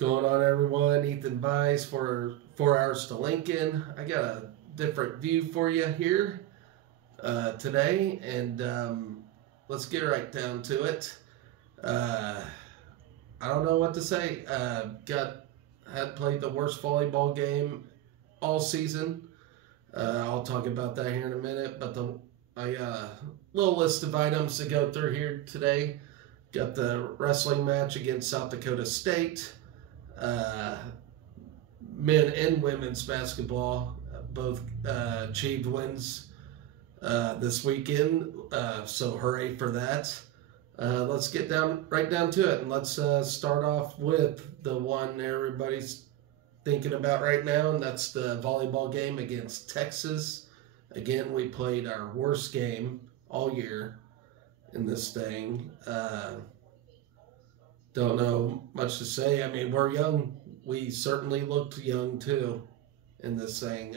Going on, everyone? Ethan Bice for 4 hours to Lincoln. I got a different view for you here today, and let's get right down to it. I don't know what to say. Had played the worst volleyball game all season. I'll talk about that here in a minute, but I got a little list of items to go through here today. Got the wrestling match against South Dakota State. Men and women's basketball both achieved wins this weekend, so hooray for that. Let's get right down to it, and let's start off with the one everybody's thinking about right now, and that's the volleyball game against Texas. Again, we played our worst game all year in this thing. Don't know much to say. I mean, we're young. We certainly looked young too in this thing.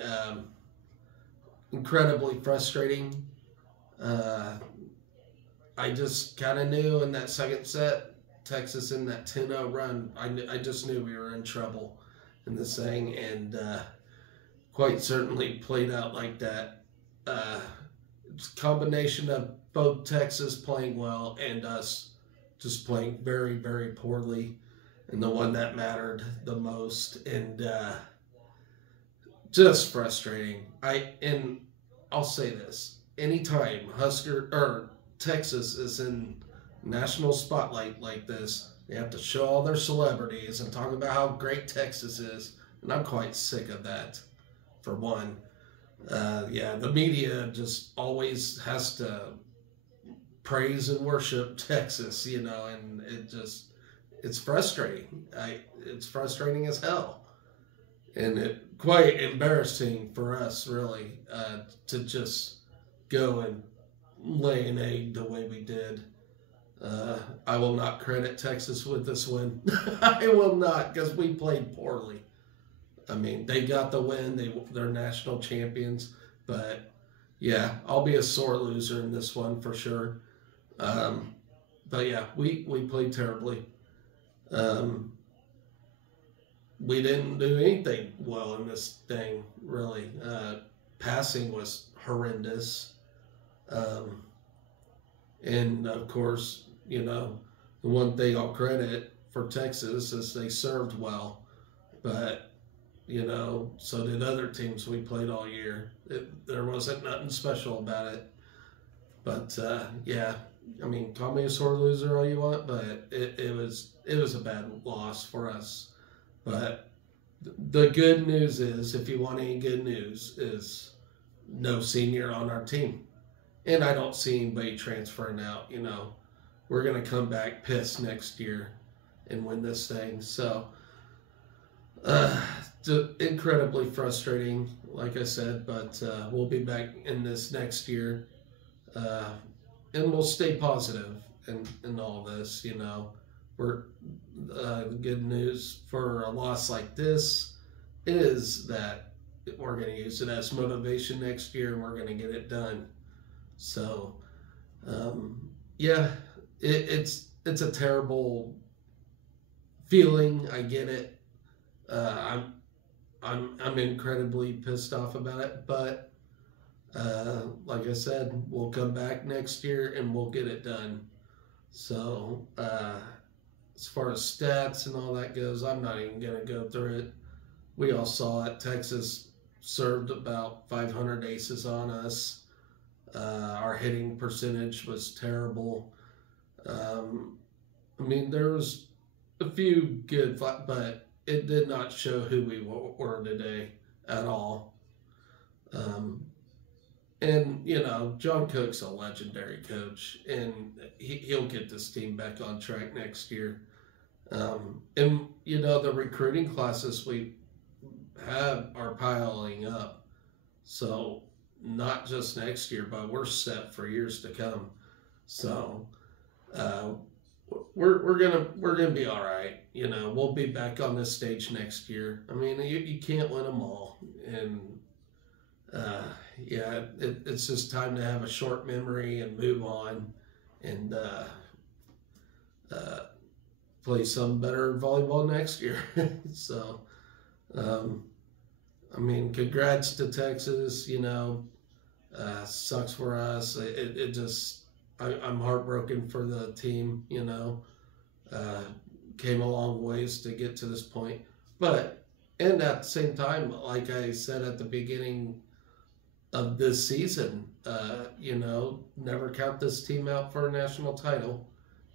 Incredibly frustrating. I just kind of knew in that second set, Texas in that 10-0 run, I just knew we were in trouble in this thing, and quite certainly played out like that. It's a combination of both Texas playing well and us just playing very, very poorly, and the one that mattered the most, and just frustrating. I'll say this: anytime Texas is in national spotlight like this, they have to show all their celebrities and talk about how great Texas is, and I'm quite sick of that. For one, the media just always has to praise and worship Texas, and it's frustrating. It's frustrating as hell, and quite embarrassing for us, really, to just go and lay an egg the way we did. I will not credit Texas with this win. I will not, because we played poorly. I mean, they got the win. They're national champions, but yeah, I'll be a sore loser in this one for sure. But yeah, we played terribly. We didn't do anything well in this thing, really. Passing was horrendous. And of course, the one thing I'll credit for Texas is they served well, but so did other teams we played all year. There wasn't nothing special about it. But yeah, I mean, call me a sore loser all you want, but it was a bad loss for us. But the good news is, if you want any good news, is no senior on our team. And I don't see anybody transferring out. We're going to come back pissed next year and win this thing. So, incredibly frustrating, like I said, but we'll be back in this next year. And we'll stay positive in all this, We're good news for a loss like this is that we're going to use it as motivation next year, and we're going to get it done. So, yeah, it's a terrible feeling. I get it. I'm incredibly pissed off about it, but like I said, we'll come back next year and we'll get it done. So, as far as stats and all that goes, I'm not even going to go through it. We all saw it. Texas served about 500 aces on us. Our hitting percentage was terrible. I mean, there was a few good, but it did not show who we were today at all. And, John Cook's a legendary coach, and he'll get this team back on track next year. And, the recruiting classes we have are piling up. So, not just next year, but we're set for years to come. So, we're gonna be all right. We'll be back on this stage next year. I mean, you can't win them all, and yeah, it's just time to have a short memory and move on, and play some better volleyball next year. So, I mean, congrats to Texas. Sucks for us. It just, I'm heartbroken for the team. Came a long ways to get to this point. But, and at the same time, like I said at the beginning of this season, never count this team out for a national title.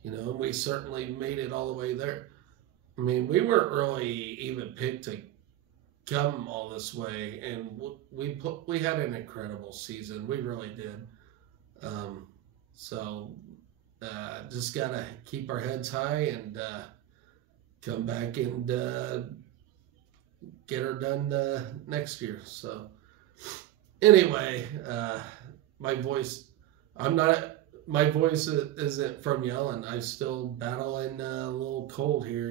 And we certainly made it all the way there. I mean, we weren't really even picked to come all this way, and we had an incredible season. We really did. So just gotta keep our heads high and come back and get her done next year. So anyway, my voice isn't from yelling. I'm still battling a little cold here,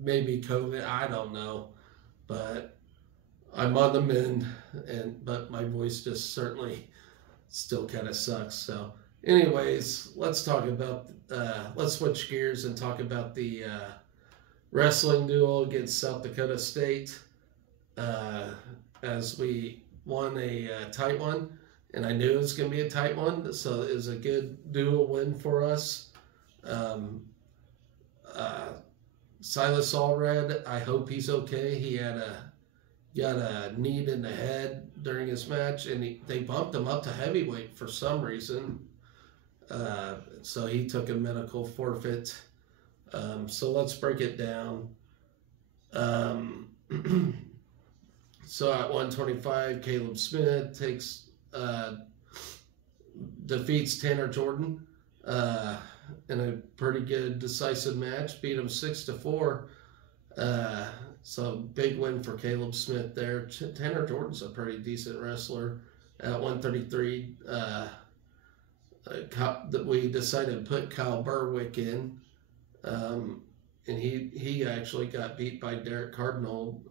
maybe COVID, I don't know, but I'm on the mend, but my voice just certainly still kind of sucks. So anyways, let's switch gears and talk about the wrestling duel against South Dakota State, as we won a tight one, and I knew it was going to be a tight one, so it was a good dual win for us. Silas Allred, I hope he's okay. He got a knee in the head during his match, and they bumped him up to heavyweight for some reason. So he took a medical forfeit. So let's break it down. So at 125, Caleb Smith defeats Tanner Jordan in a pretty good decisive match. Beat him 6-4. So big win for Caleb Smith there. Tanner Jordan's a pretty decent wrestler. At 133, we decided to put Kyle Berwick in. And he actually got beat by Derek Cardinal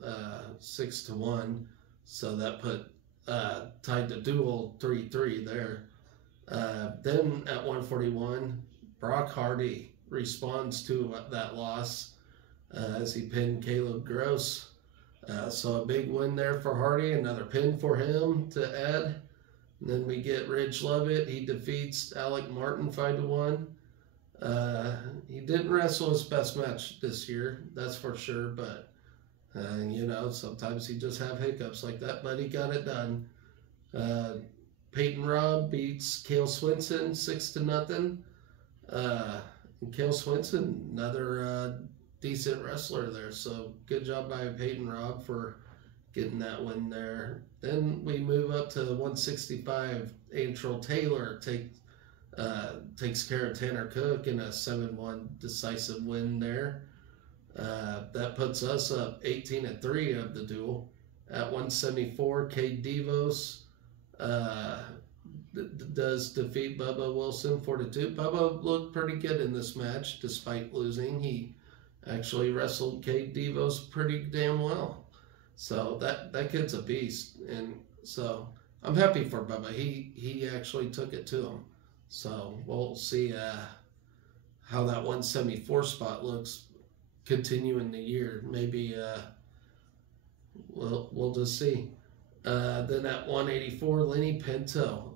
6-1, so that tied the duel 3-3 there. Then at 141, Brock Hardy responds to that loss as he pinned Caleb Gross. So a big win there for Hardy, another pin for him to add. And then we get Ridge Lovett. He defeats Alec Martin 5-1. He didn't wrestle his best match this year, that's for sure, but sometimes he just have hiccups like that, but he got it done. Peyton Robb beats Cale Swinson 6-0. And Cale Swinson, another decent wrestler there, so good job by Peyton Robb for getting that win there. Then we move up to 165. Antrell Taylor takes care of Tanner Cook in a 7-1 decisive win there. That puts us up 18-3 of the duel. At 174, Cade Devos does defeat Bubba Wilson 4-2. Bubba looked pretty good in this match despite losing. He actually wrestled Cade Devos pretty damn well. So that kid's a beast, and so I'm happy for Bubba. He actually took it to him. So we'll see how that 174 spot looks continuing the year. Maybe we'll just see. Then at 184, Lenny Pinto.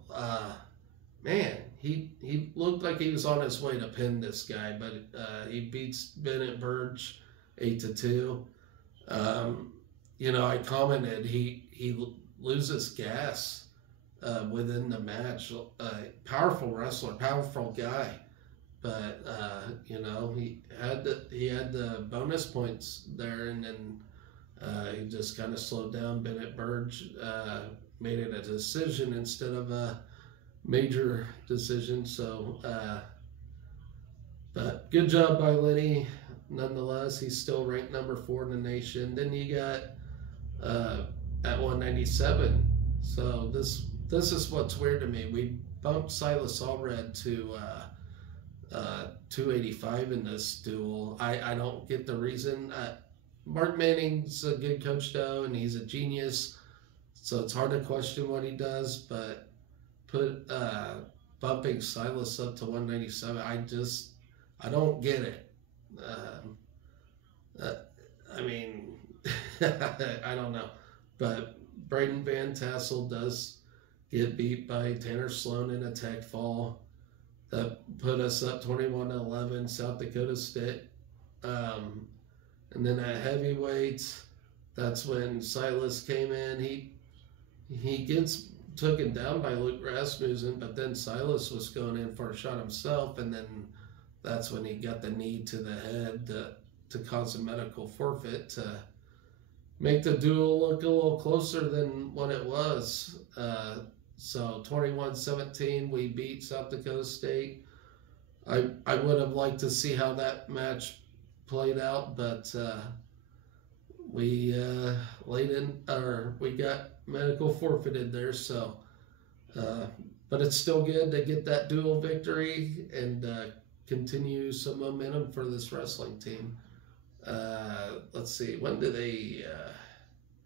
Man, he looked like he was on his way to pin this guy, but he beats Bennett Burge 8-2. I commented he loses gas within the match. Powerful wrestler, powerful guy, but he had the bonus points there, and then he just kind of slowed down. Bennett Burge made it a decision instead of a major decision. So, but good job by Lenny. Nonetheless, he's still ranked number 4 in the nation. Then you got at 197. So this is what's weird to me. We bumped Silas Allred to 285 in this duel. I don't get the reason. Mark Manning's a good coach though, and he's a genius. So it's hard to question what he does, but bumping Silas up to 197, I don't get it. Uh, I mean, I don't know. But Braden Van Tassel does get beat by Tanner Sloan in a tech fall. That put us up 21-11, South Dakota State. And then at heavyweight, that's when Silas came in. He gets taken down by Luke Rasmussen, but then Silas was going in for a shot himself, and then that's when he got the knee to the head to cause a medical forfeit to make the duel look a little closer than what it was. So 21-17, we beat South Dakota State. I would have liked to see how that match played out, but we we got medical forfeited there. So, but it's still good to get that dual victory and continue some momentum for this wrestling team. Let's see, when do they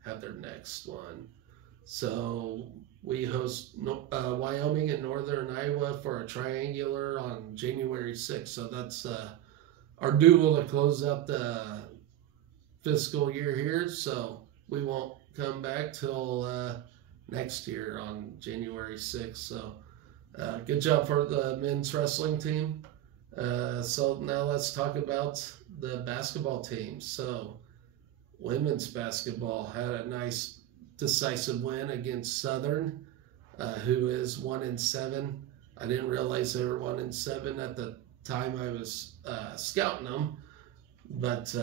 have their next one? So we host Wyoming and Northern Iowa for a triangular on January 6th. So that's our duel to close out the fiscal year here. So we won't come back till next year on January 6th. So good job for the men's wrestling team. So now let's talk about the basketball team. So women's basketball had a nice decisive win against Southern, who is 1-7. I didn't realize they were 1-7 at the time I was scouting them, but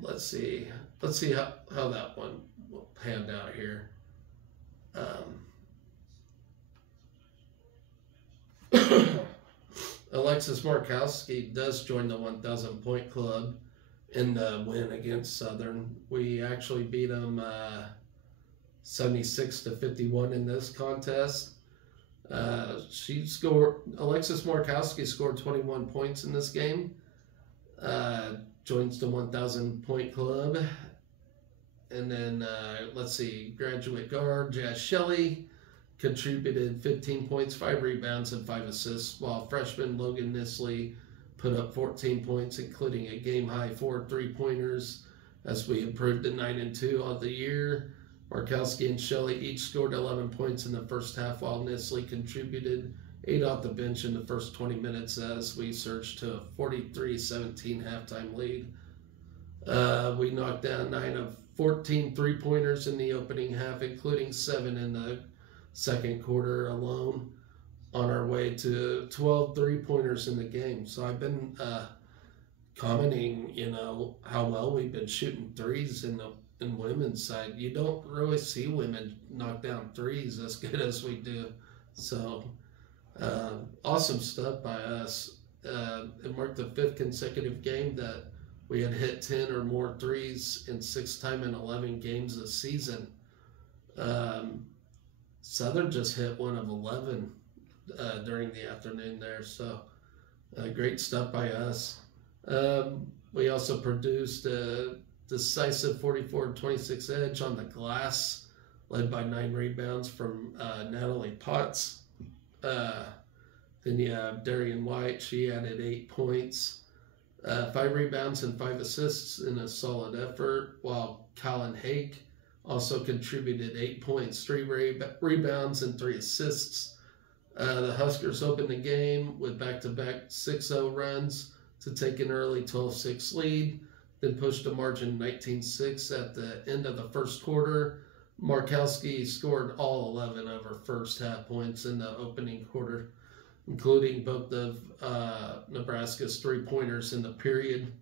let's see how that one will pan out here. Alexis Markowski does join the 1,000 point club in the win against Southern. We actually beat them 76-51 in this contest. Alexis Markowski scored 21 points in this game. Joins the 1,000 point club. And then let's see, graduate guard Jazz Shelley contributed 15 points, 5 rebounds, and 5 assists, while freshman Logan Nisley put up 14 points, including a game-high 4 three-pointers, as we improved to 9-2 on the year. Markowski and Shelley each scored 11 points in the first half, while Nisley contributed 8 off the bench in the first 20 minutes as we surged to a 43-17 halftime lead. We knocked down 9 of 14 three-pointers in the opening half, including 7 in the second quarter alone, on our way to 12 three-pointers in the game. So I've been commenting, how well we've been shooting threes in women's side. You don't really see women knock down threes as good as we do. So awesome stuff by us. It marked the 5th consecutive game that we had hit 10 or more threes in 6 time in 11 games this season. Southern just hit 1 of 11 during the afternoon there, so great stuff by us. We also produced a decisive 44-26 edge on the glass, led by 9 rebounds from Natalie Potts. Then you have Darian White, she added 8 points, 5 rebounds and 5 assists in a solid effort, while Colin Hake also contributed 8 points, 3 rebounds, and 3 assists. The Huskers opened the game with back-to-back 6-0 runs to take an early 12-6 lead, then pushed the margin 19-6 at the end of the first quarter. Markowski scored all 11 of her first half points in the opening quarter, including both of Nebraska's 3-pointers in the period.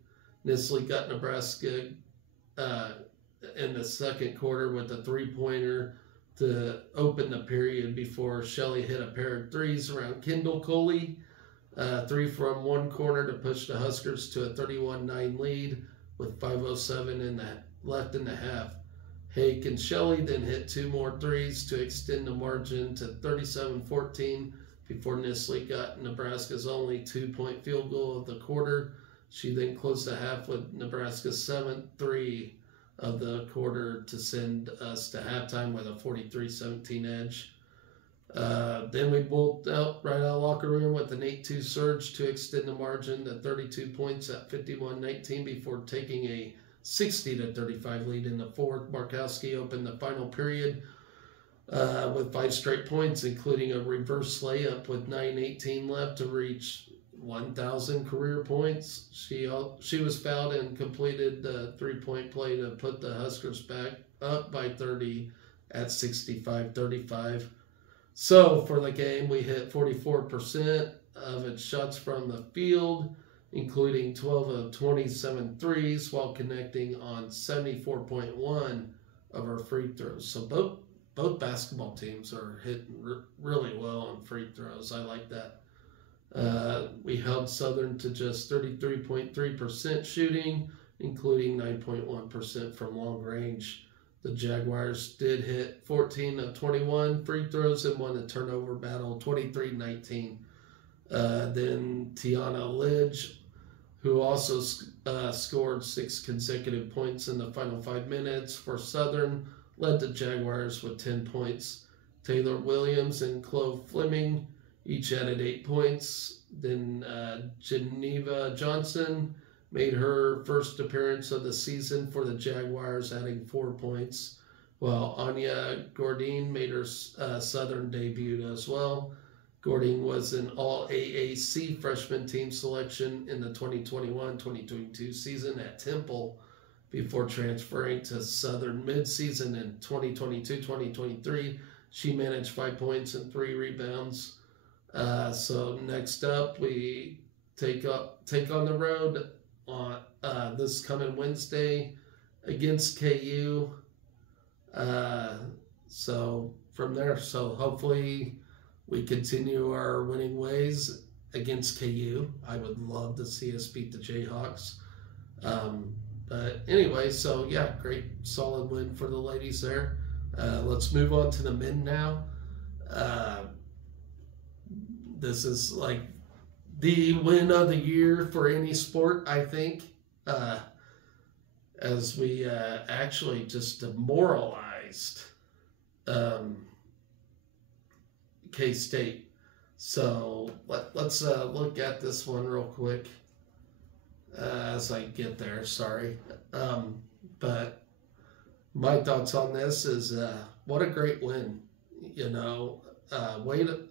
Nisley got Nebraska in the second quarter with a 3-pointer to open the period before Shelley hit a pair of threes around Kendall Coley. 3 from one corner to push the Huskers to a 31-9 lead with 5:07 left in the half. Hake and Shelley then hit 2 more threes to extend the margin to 37-14 before Nisley got Nebraska's only 2-point field goal of the quarter. She then closed the half with Nebraska's 7th 3 of the quarter to send us to halftime with a 43-17 edge. Then we bolted out right out of the locker room with an 8-2 surge to extend the margin to 32 points at 51-19 before taking a 60-35 lead in the fourth. Markowski opened the final period with 5 straight points, including a reverse layup with 9:18 left to reach 1,000 career points. She was fouled and completed the 3-point play to put the Huskers back up by 30 at 65-35. So for the game, we hit 44% of its shots from the field, including 12 of 27 threes, while connecting on 74.1 of our free throws. So both basketball teams are hitting really well on free throws. I like that. We held Southern to just 33.3% shooting, including 9.1% from long range. The Jaguars did hit 14 of 21 free throws and won a turnover battle, 23-19. Then Tiana Lidge, who also scored 6 consecutive points in the final 5 minutes for Southern, led the Jaguars with 10 points. Taylor Williams and Chloe Fleming each added 8 points. Then Geneva Johnson made her first appearance of the season for the Jaguars, adding 4 points, while Anya Gordine made her Southern debut as well. Gordine was an All-AAC freshman team selection in the 2021-2022 season at Temple before transferring to Southern mid-season in 2022-2023. She managed 5 points and 3 rebounds. So next up, we take on the road on this coming Wednesday against KU. So from there, so hopefully we continue our winning ways against KU. I would love to see us beat the Jayhawks. But anyway, so yeah, great solid win for the ladies there. Let's move on to the men now. This is like the win of the year for any sport, I think, as we actually just demoralized K-State. So let's look at this one real quick as I get there. Sorry. But my thoughts on this is what a great win. You know, way to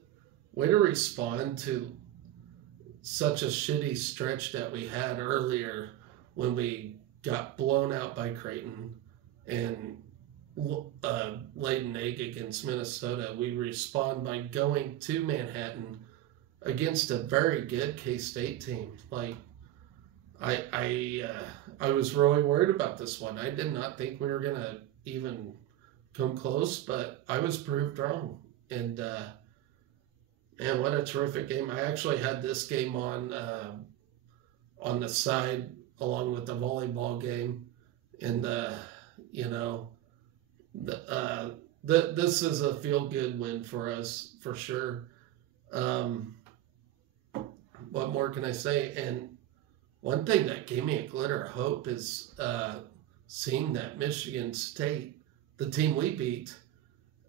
respond to such a shitty stretch that we had earlier when we got blown out by Creighton and laid an egg against Minnesota. We respond by going to Manhattan against a very good K-State team. Like, I was really worried about this one. I did not think we were gonna even come close, but I was proved wrong. And man, what a terrific game! I actually had this game on the side along with the volleyball game, and you know, this is a feel-good win for us for sure. What more can I say? And one thing that gave me a glitter of hope is seeing that Michigan State, the team we beat,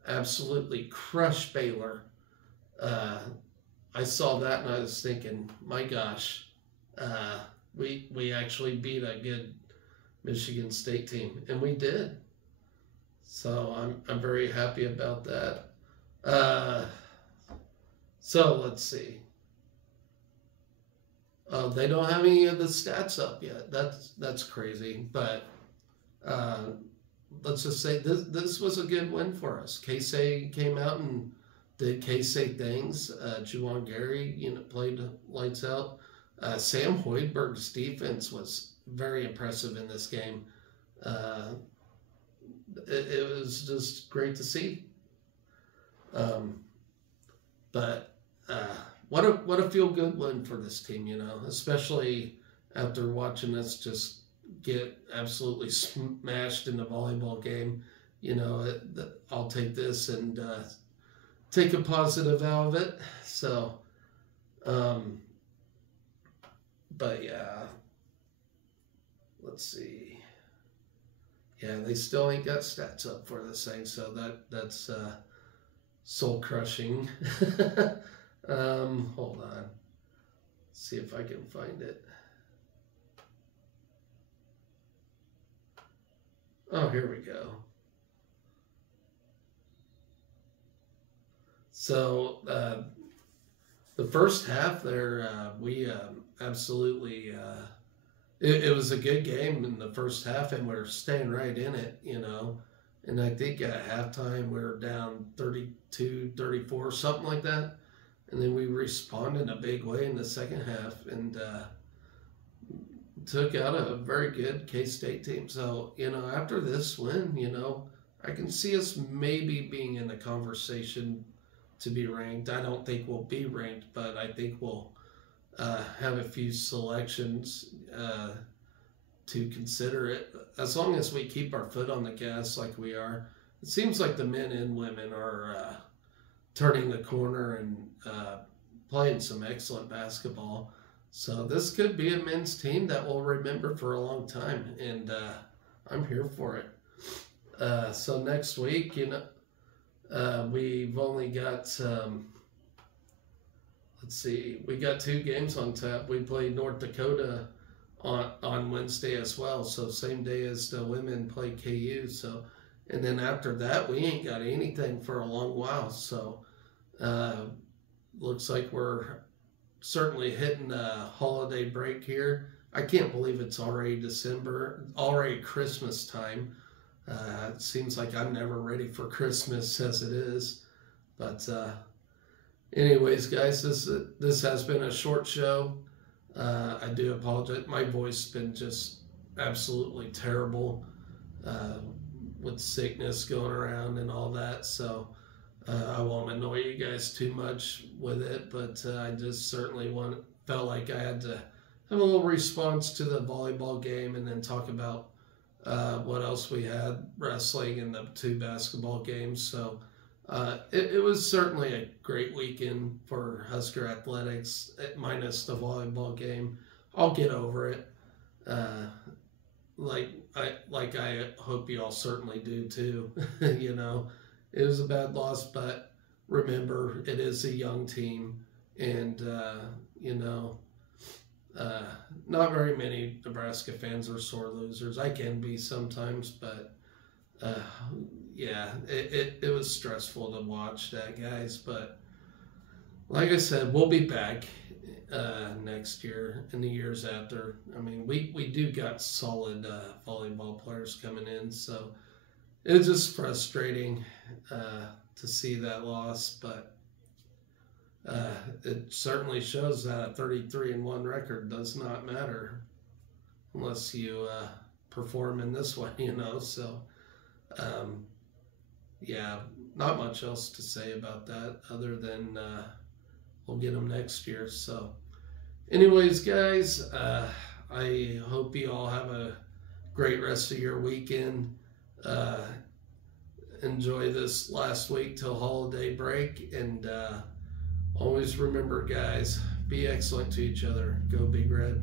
absolutely crushed Baylor. I saw that and I was thinking, my gosh, we actually beat a good Michigan State team, and we did. So I'm very happy about that. So let's see. They don't have any of the stats up yet. That's crazy. But let's just say this was a good win for us. K-State came out and did K-State things. Juwan Gary, played lights out. Sam Hoiberg's defense was very impressive in this game. It was just great to see. But what a feel-good win for this team, especially after watching us just get absolutely smashed in the volleyball game. I'll take this and take a positive out of it. So, but yeah, let's see. Yeah, they still ain't got stats up for this thing, so that's soul crushing. Hold on. See if I can find it. Oh, here we go. So the first half there, we absolutely it was a good game in the first half, and we're staying right in it, you know. And I think at halftime we were down 32, 34, something like that. And then we responded in a big way in the second half and took out a very good K-State team. So, you know, after this win, you know, I can see us maybe being in the conversation to be ranked. I don't think we'll be ranked, but I think we'll have a few selections to consider it. As long as we keep our foot on the gas like we are, it seems like the men and women are turning the corner and playing some excellent basketball. So this could be a men's team that we'll remember for a long time, and I'm here for it. So next week, you know, we've only got, let's see, we got 2 games on tap. We played North Dakota on Wednesday as well, so same day as the women play KU. So, and then after that, we ain't got anything for a long while. So, looks like we're certainly hitting a holiday break here. I can't believe it's already December, already Christmas time. It seems like I'm never ready for Christmas as it is. But anyways, guys, this has been a short show. I do apologize. My voice has been just absolutely terrible with sickness going around and all that. So I won't annoy you guys too much with it, but I just certainly felt like I had to have a little response to the volleyball game and then talk about what else we had, wrestling and the 2 basketball games. So it was certainly a great weekend for Husker athletics, minus the volleyball game. I'll get over it. Like I hope you all certainly do too. You know, it was a bad loss, but remember, it is a young team, and you know, not very many Nebraska fans are sore losers. I can be sometimes, but yeah, it was stressful to watch that, guys. But like I said, we'll be back next year and the years after. I mean, we do got solid volleyball players coming in, so it's just frustrating to see that loss, but it certainly shows that a 33-1 record does not matter unless you perform in this way, you know. So yeah, not much else to say about that other than we'll get them next year. So anyways, guys, I hope you all have a great rest of your weekend. Enjoy this last week till holiday break, and always remember, guys, be excellent to each other. Go Big Red.